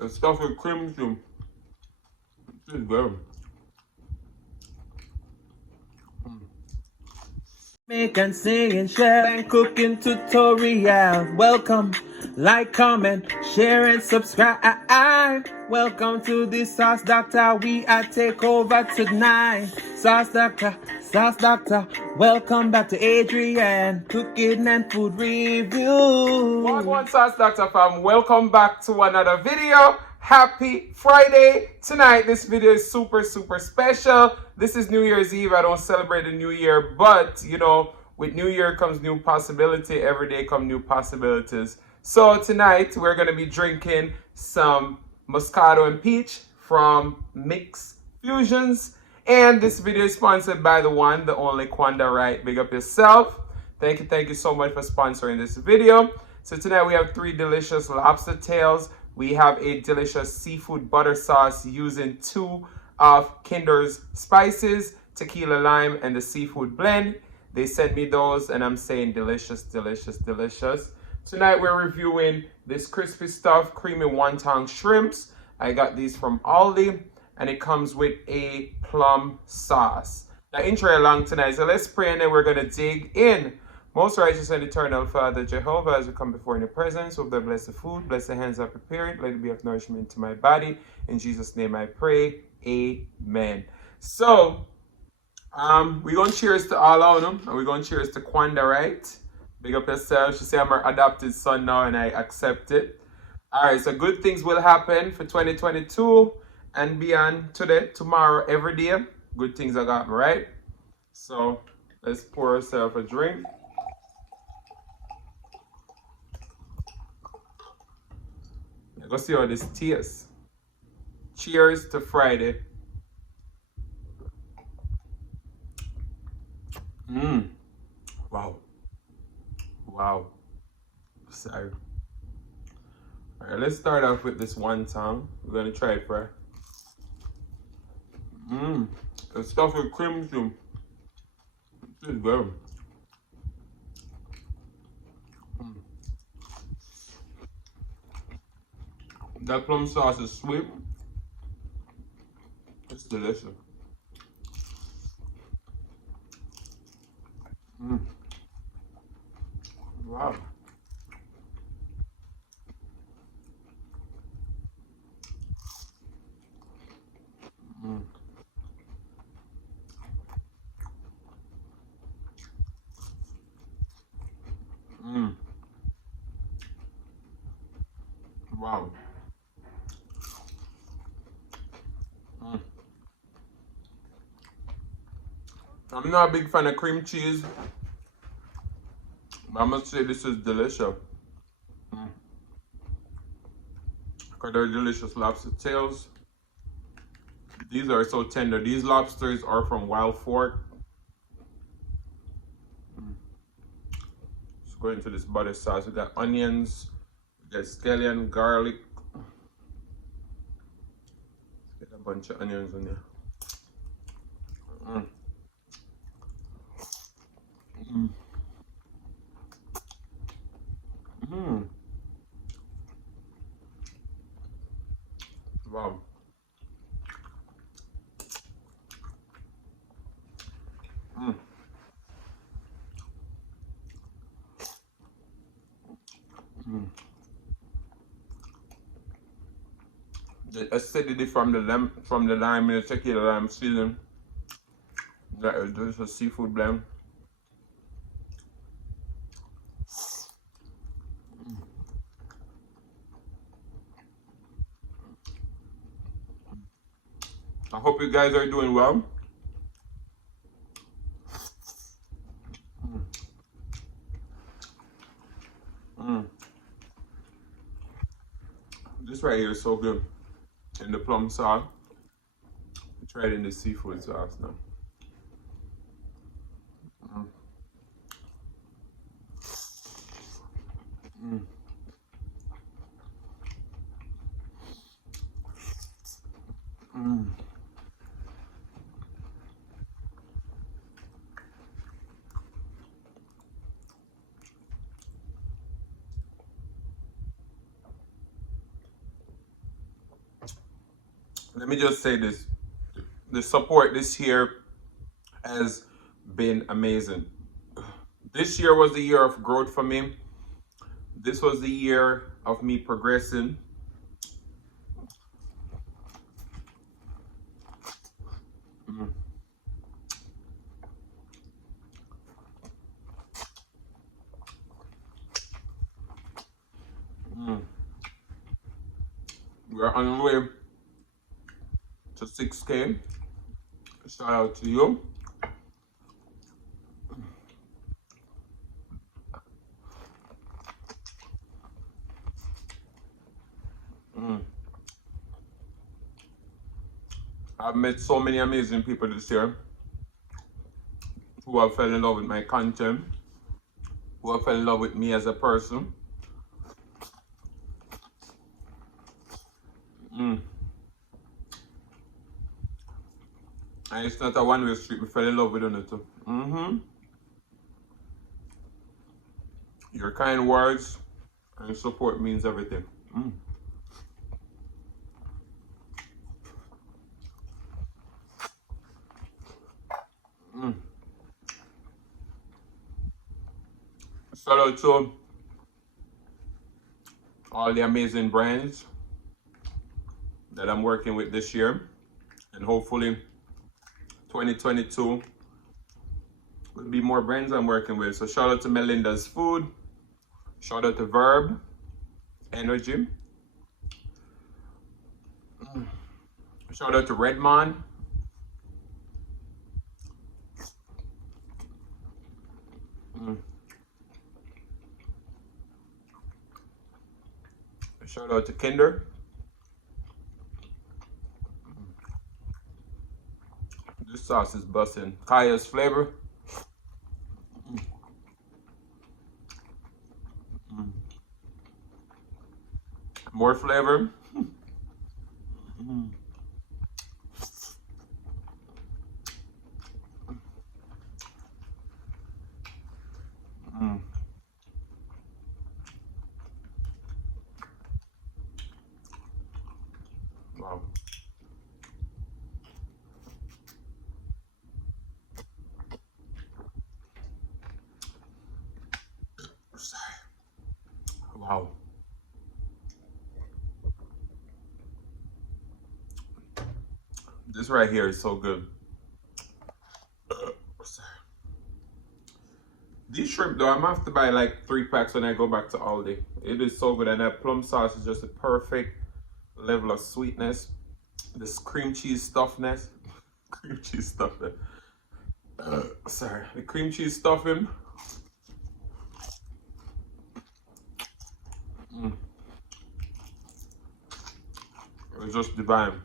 It's stuffed with cream cheese. This is good. Make and sing and share and cooking tutorial. Welcome, like, comment, share and subscribe. Welcome to the Sauce Dackta. We are take over tonight. Sauce Dackta. Welcome back to Adrian, cooking and food review. One Sauce Dackta fam. Welcome back to another video. Happy Friday. Tonight, this video is super special. This is New Year's Eve. I don't celebrate the New Year, but you know, with New Year comes new possibility. Every day come new possibilities. So tonight, we're going to be drinking some Moscato and Peach from Mix Fusions. And this video is sponsored by the one, the only Kwanda Right. Big up yourself. Thank you so much for sponsoring this video. So tonight we have 3 delicious lobster tails. We have a delicious seafood butter sauce using 2 of Kinder's spices, tequila lime, and the seafood blend. They sent me those and I'm saying delicious. Tonight we're reviewing this crispy stuffed creamy wonton shrimps. I got these from Aldi and it comes with a plum sauce. The intro along tonight, so let's pray and then we're going to dig in. Most righteous and eternal Father Jehovah, as we come before in your presence, hope that bless the food, bless the hands that prepare it, let it be of nourishment to my body. In Jesus' name I pray, amen. So, we're going to cheers to all of them, and we're going to cheers to Kwanda Right. Big up yourself. She said I'm her adopted son now, and I accept it. Alright, so good things will happen for 2022 and beyond today, tomorrow, every day. Good things are happening, right? So, let's pour ourselves a drink. Let's see how this tastes. Cheers to Friday. Wow. Sorry. Alright, let's start off with this wonton. We're gonna try it first. It's stuffed with cream cheese. This is good. That plum sauce is sweet. It's delicious. Wow. Wow. I'm not a big fan of cream cheese, but I must say this is delicious. Because they're delicious lobster tails. These are so tender. These lobsters are from Wild Fork. Let's go into this butter sauce. We got onions, we got scallion, garlic. Let's get a bunch of onions in there. Wow. The acidity from the lime and the tequila lime seasoning. That is delicious seafood blend. I hope you guys are doing well. This right here is so good. In the plum sauce. Try it in the seafood sauce now. let me just say this. The support this year has been amazing. This year was the year of growth for me. This was the year of me progressing. We're on the way to 6K. Shout out to you. I've met so many amazing people this year who have fell in love with my content, who have fell in love with me as a person. And it's not a one-way street. We fell in love with it too. Your kind words and support means everything. Shout out to all the amazing brands that I'm working with this year, and hopefully 2022 will be more brands I'm working with. So shout out to Melinda's Food, shout out to Verb Energy, shout out to Redmond, shout out to Kinder. This sauce is busting. Kaja's flavor. More flavor. Wow. Wow. This right here is so good. These shrimp though, I'm gonna have to buy like 3 packs when I go back to Aldi. It is so good, and that plum sauce is just a perfect level of sweetness. This cream cheese stuffness. Cream cheese stuffing. The cream cheese stuffing. It's just divine.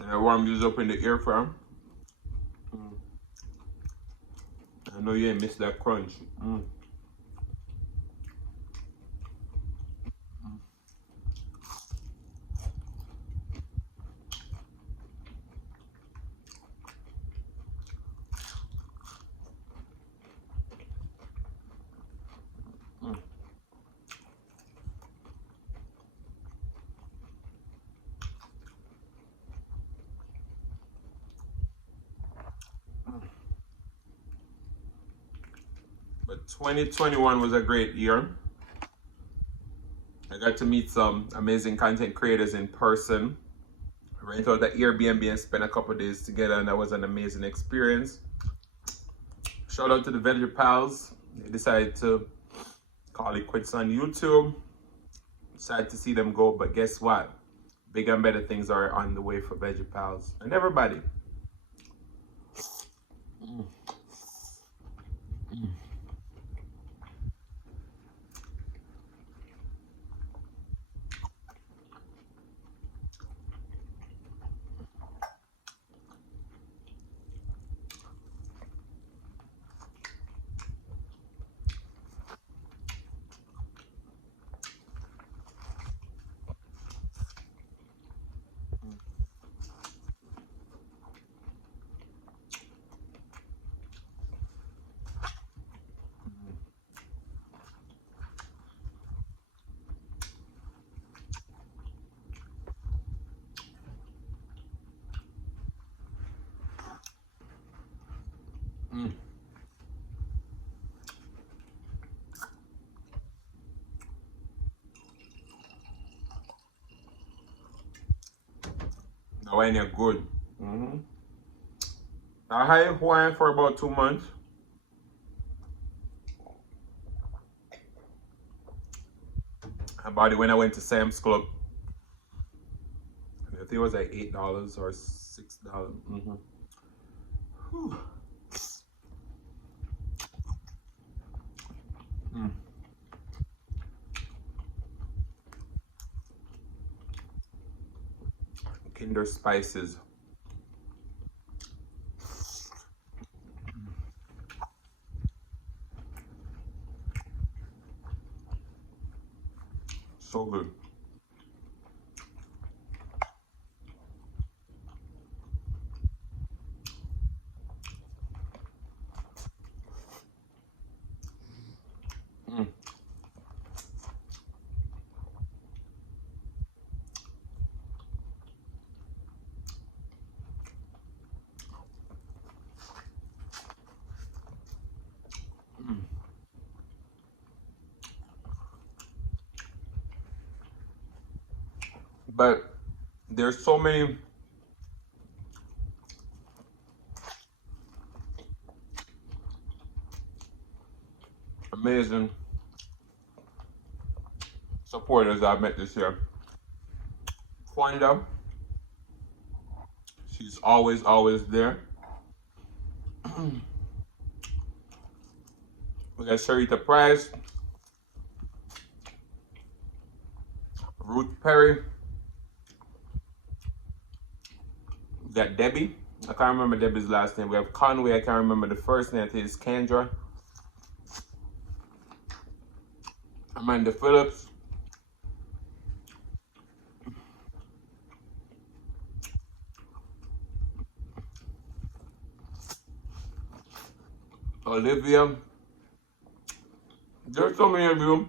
And I warm these up in the air fryer. I know you ain't missed that crunch. But 2021 was a great year. I got to meet some amazing content creators in person. I went out at Airbnb and spent a couple days together, and that was an amazing experience. Shout out to the Veggie Pals. They decided to call it quits on YouTube. Sad to see them go, but guess what? Bigger and better things are on the way for Veggie Pals and everybody. The wine is good. I had wine for about 2 months. I bought it when I went to Sam's Club. I think it was like $8 or $6. Whew. Kinder Spices. So good. But there's so many amazing supporters I've met this year. Kwanda, she's always there. We got Sharita Price, Ruth Perry, we got Debbie. I can't remember Debbie's last name. We have Conway. I can't remember the first name. I think it's Kendra. Amanda Phillips. Olivia. There's so many of you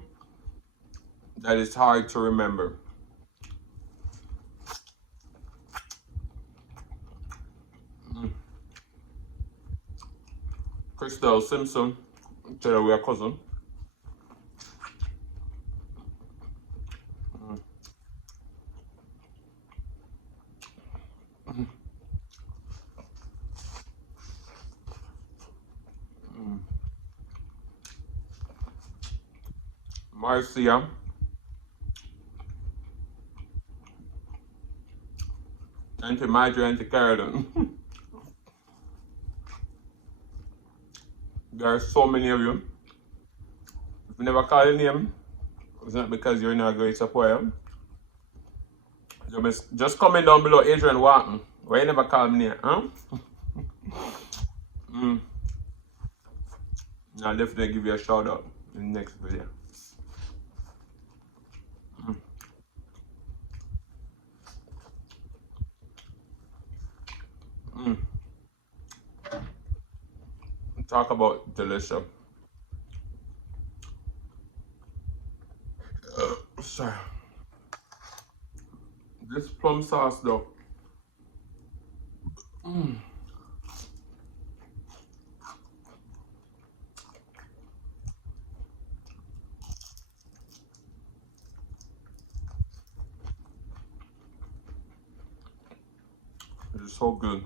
that it's hard to remember. Crystal Simpson, tell her we're cousin. Marcia. Auntie Marjorie, Auntie Carolyn. There are so many of you. If you never call your name, it's not because you're not a great supporter. Just comment down below, Adrian Wonton. Why you never call me name, huh? I'll definitely give you a shout out in the next video. Talk about delicious. Sorry. This plum sauce though. It's so good.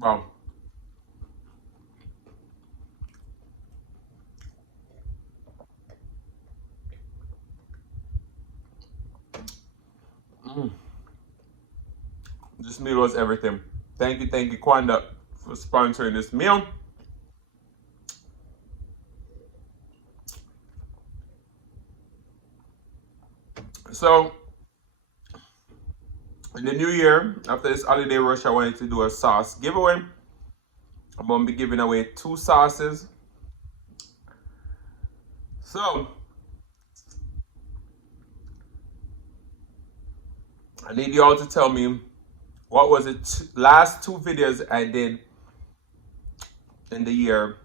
Wow. meal was everything. Thank you, Kwanda, for sponsoring this meal. So, in the new year, after this holiday rush, I wanted to do a sauce giveaway. I'm going to be giving away 2 sauces. So, I need you all to tell me what was the last 2 videos I did in the year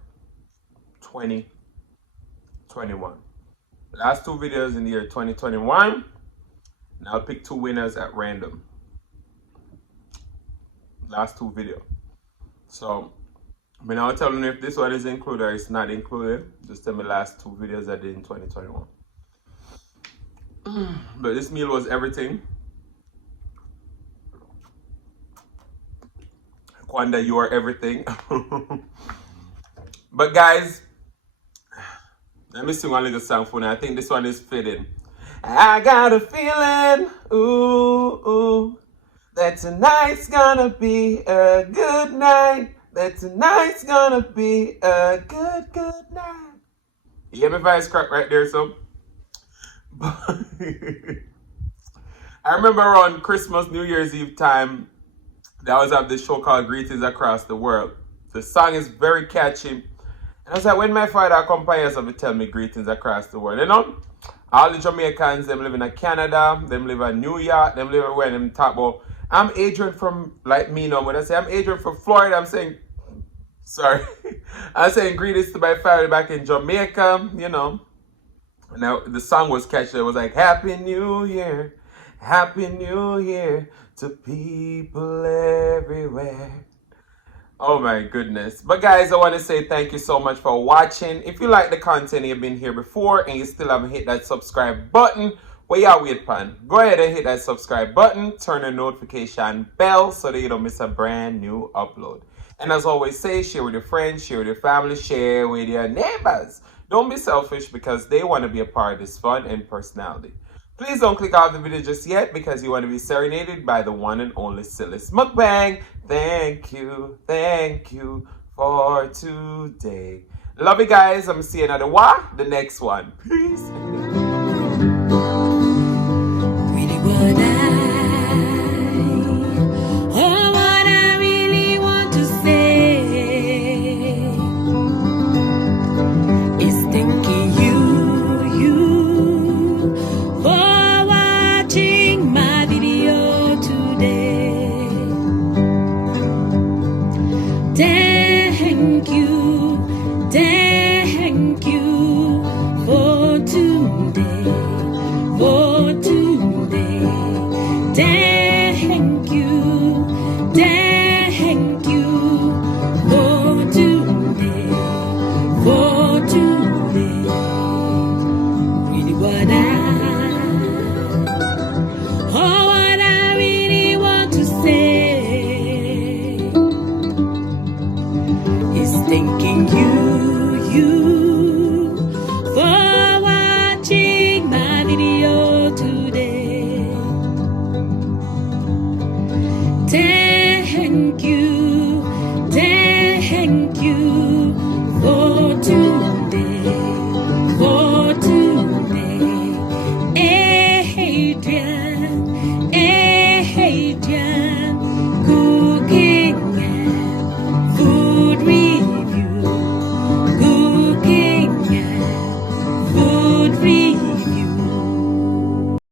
2021. Last 2 videos in the year 2021. And I'll pick 2 winners at random. Last 2 videos. So, I'm now telling you if this one is included or it's not included. Just tell me last 2 videos I did in 2021. But this meal was everything. Kwanda, you are everything. But guys, let me sing one little song for you. I think this one is fitting. I got a feeling, ooh, that tonight's gonna be a good night. That tonight's gonna be a good night. You hear my voice crack right there, so? I remember around Christmas, New Year's Eve time, they always have this show called Greetings Across the World. The song is very catchy. And I was like, when my father accompanies us, he tell me greetings across the world. You know, all the Jamaicans, them live in Canada, them live in New York, them live everywhere, them talk about, I'm Adrian from, like me now, when I say I'm Adrian from Florida, I'm saying, sorry, I'm saying greetings to my family back in Jamaica, you know. Now, the song was catchy. It was like, Happy New Year to people everywhere. Oh my goodness. But guys, I want to say thank you so much for watching. If you like the content, you've been here before and you still haven't hit that subscribe button, what y'all wait upon? Go ahead and hit that subscribe button, turn the notification bell so that you don't miss a brand new upload. And as always say, share with your friends, share with your family, share with your neighbors. Don't be selfish because they want to be a part of this fun and personality. Please don't click off the video just yet because you want to be serenaded by the one and only Sillis Mukbang. Thank you for today. Love you guys. I'm going to see you another the next one. Peace. Thank you for today, for today. Thank you for today, for today. Really what I really want to say is thanking you for watching my video today.